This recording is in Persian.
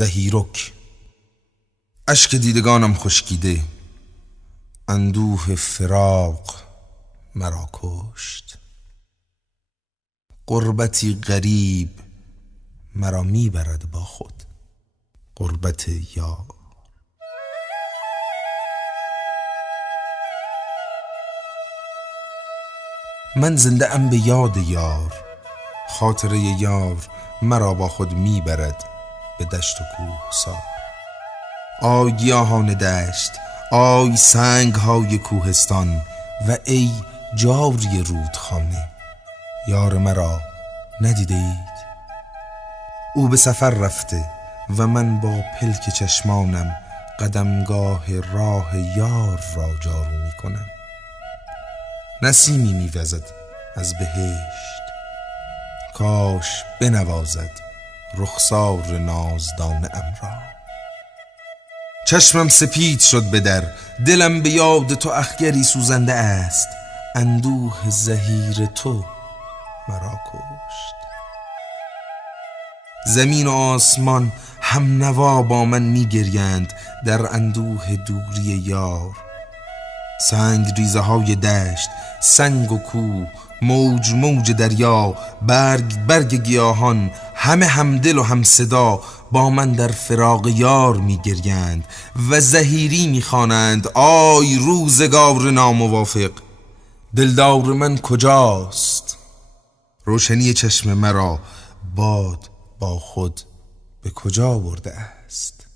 زهیرک. اشک دیدگانم خشکیده، اندوه فراق مرا کشت. غربتی غریب مرا میبرد با خود، غربت یار. من زنده ام به یاد یار، خاطره یار مرا با خود میبرد به دشت و کوهسار. آی گیاهان دشت، آی سنگ های کوهستان، و ای جاری رودخانه، یار مرا ندیده اید؟ او به سفر رفته و من با پلک چشمانم قدمگاه راه یار را جارو می کنم. نسیمی می وزد از بهشت، کاش بنوازد رخسار نازدان ام را. چشمم سپید شد به در، دلم به یاد تو اخگری سوزنده است. اندوه زهیر تو مرا کشت. زمین و آسمان هم نوا با من می گریند در اندوه دوری یار. سنگ ریزه های دشت، سنگ و کوه، موج موج دریا، برگ برگ گیاهان، همه همدل و هم صدا با من در فراق یار می گریند و زهیری می خوانند آی روزگار ناموافق. دلدار من کجاست؟ روشنی چشم مرا باد با خود به کجا برده است؟